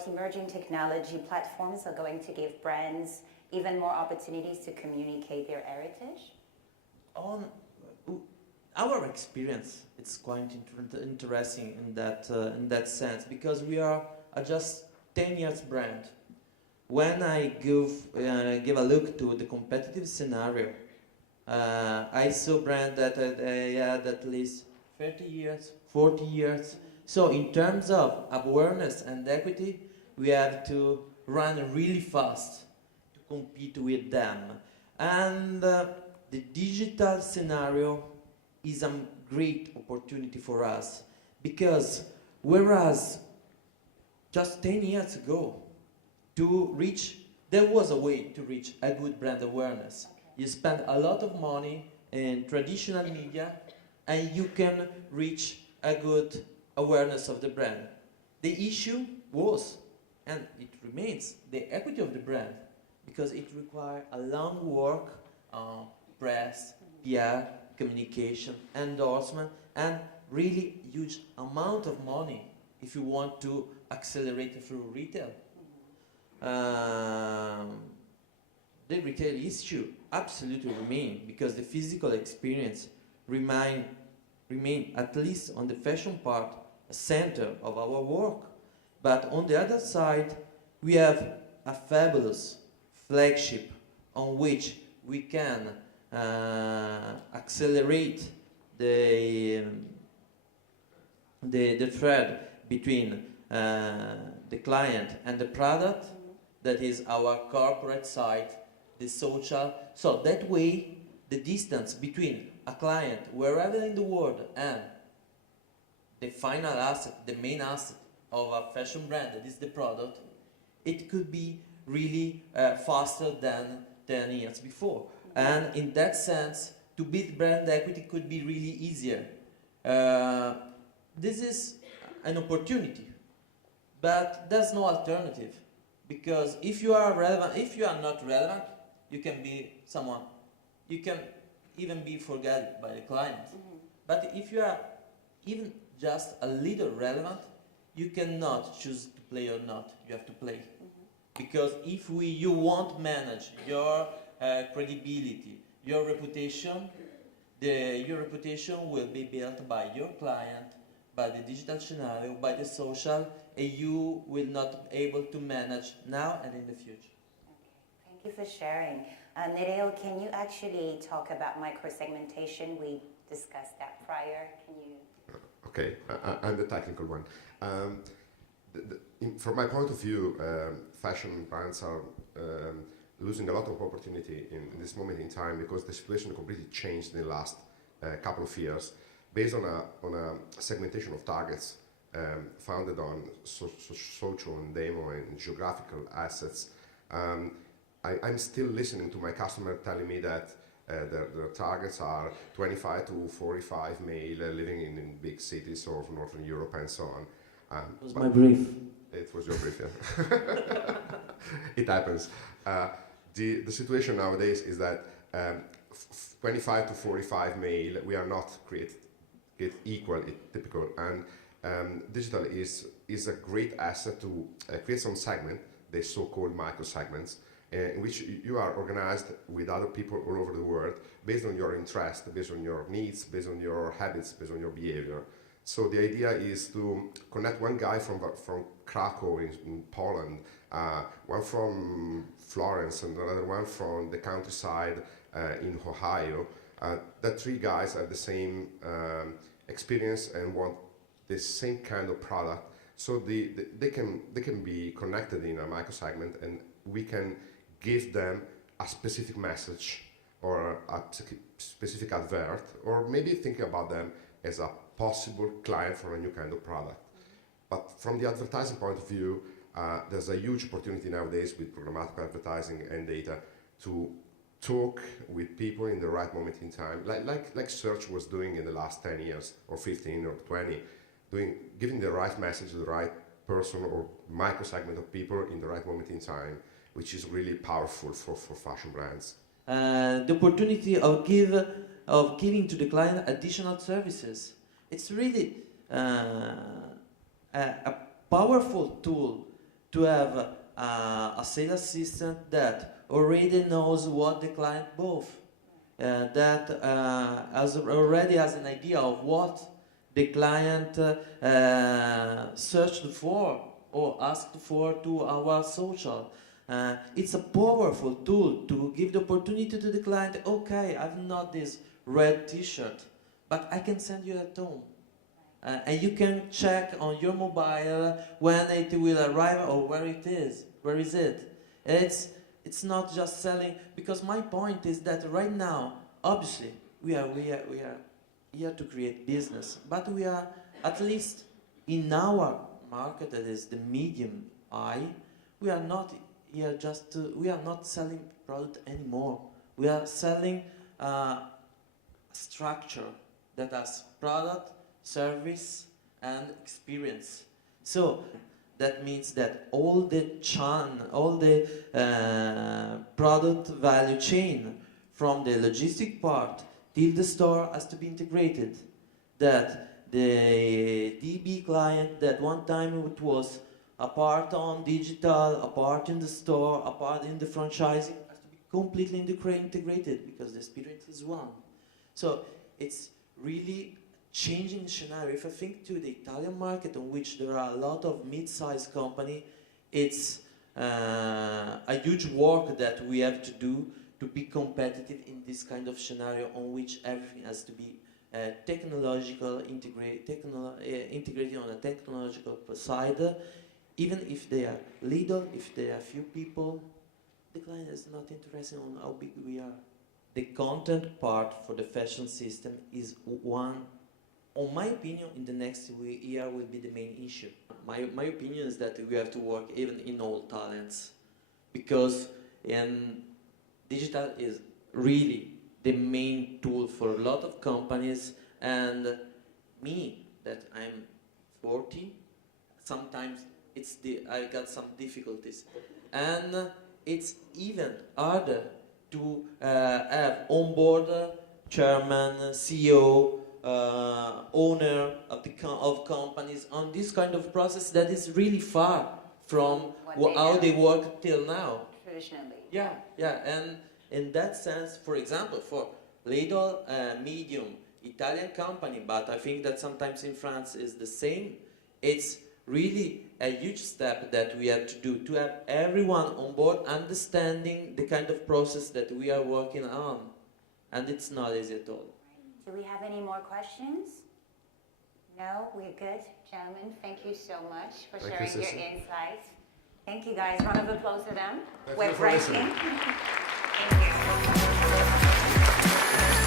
what emerging technology platforms are going to give brands even more opportunities to communicate their heritage? On our experience, it's quite interesting in that sense, because we are a just 10 years brand. When I give a look to the competitive scenario, I saw brand that they had at least 30 years, 40 years. So in terms of awareness and equity, we have to run really fast to compete with them. And the digital scenario is a great opportunity for us, because whereas just 10 years ago, there was a way to reach a good brand awareness. You spend a lot of money in traditional media and you can reach a good awareness of the brand. The issue was, and it remains, the equity of the brand, because it requires a long work on press, PR, communication, endorsement, and really huge amount of money if you want to accelerate through retail. The retail issue absolutely remain, because the physical experience remain at least on the fashion part a center of our work. But on the other side, we have a fabulous flagship on which we can accelerate the thread between the client and the product. That is our corporate side, the social. So that way, the distance between a client wherever in the world and the final asset, the main asset of a fashion brand, that is the product, it could be really faster than 10 years before. And in that sense, to build brand equity could be really easier. This is an opportunity, but there's no alternative. Because if you are relevant, if you are not relevant, you can be someone, you can even be forgotten by the client. But if you are even just a little relevant, you cannot choose to play or not, you have to play. Because if you won't manage your credibility, your reputation will be built by your client, by the digital scenario, by the social, and you will not be able to manage now and in the future. Okay. Thank you for sharing. Nereo, can you actually talk about microsegmentation? We discussed that prior. Can you? Okay, I'm the technical one. From my point of view, fashion brands are losing a lot of opportunity in this moment in time, because the situation completely changed in the last couple of years, based on a segmentation of targets founded on social and demo and geographical assets. I'm still listening to my customer telling me that their targets are 25 to 45 male living in big cities of Northern Europe and so on. It was my brief. It was your brief, yeah. It happens. The situation nowadays is that 25 to 45 male, we are not create equal, typical, and digital is a great asset to create some segment, the so-called micro segments, in which you are organized with other people all over the world based on your interest, based on your needs, based on your habits, based on your behavior. So the idea is to connect one guy from Krakow in Poland, one from Florence, and another one from the countryside in Ohio. That three guys have the same experience and want the same kind of product. So they can be connected in a micro segment, and we can give them a specific message or a specific advert, or maybe thinking about them as a possible client for a new kind of product. But from the advertising point of view, there's a huge opportunity nowadays with programmatic advertising and data to talk with people in the right moment in time, like search was doing in the last 10 years or 15 or 20, giving the right message to the right person or micro segment of people in the right moment in time, which is really powerful for fashion brands. The opportunity of giving to the client additional services. It's really a powerful tool to have a sales assistant that already knows what the client bought, that already has an idea of what the client searched for or asked for to our social. It's a powerful tool to give the opportunity to the client, okay, I've not this red t-shirt, but I can send you at home. And you can check on your mobile when it will arrive or where it is. Where is it? It's not just selling, because my point is that right now, obviously, we are here to create business, but we are, at least in our market, that is the medium high, we are not here just to, we are not selling product anymore. We are selling structure that has product, service, and experience. So that means that all the product value chain, from the logistic part till the store, has to be integrated. That the DB client, that one time it was a part on digital, a part in the store, a part in the franchising, has to be completely integrated, because the experience is one. So it's really changing the scenario. If I think to the Italian market, on which there are a lot of mid-sized companies, it's a huge work that we have to do to be competitive in this kind of scenario, on which everything has to be technological, integrated on a technological side. Even if they are little, if they are few people, the client is not interested on how big we are. The content part for the fashion system is one, in my opinion, in the next year will be the main issue. My opinion is that we have to work even in all talents, because digital is really the main tool for a lot of companies, and me, that I'm 40, sometimes I got some difficulties, and it's even harder to have on board chairman, CEO, owner of companies on this kind of process that is really far from how they work till now. Traditionally. Yeah, and in that sense, for example, for little, medium Italian company, but I think that sometimes in France is the same, it's really a huge step that we have to do, to have everyone on board understanding the kind of process that we are working on. And it's not easy at all. Do we have any more questions? No? We're good? Gentlemen, thank you so much for sharing your insights. Thank you, guys. Round of applause to them. Thank you for listening. Thank you.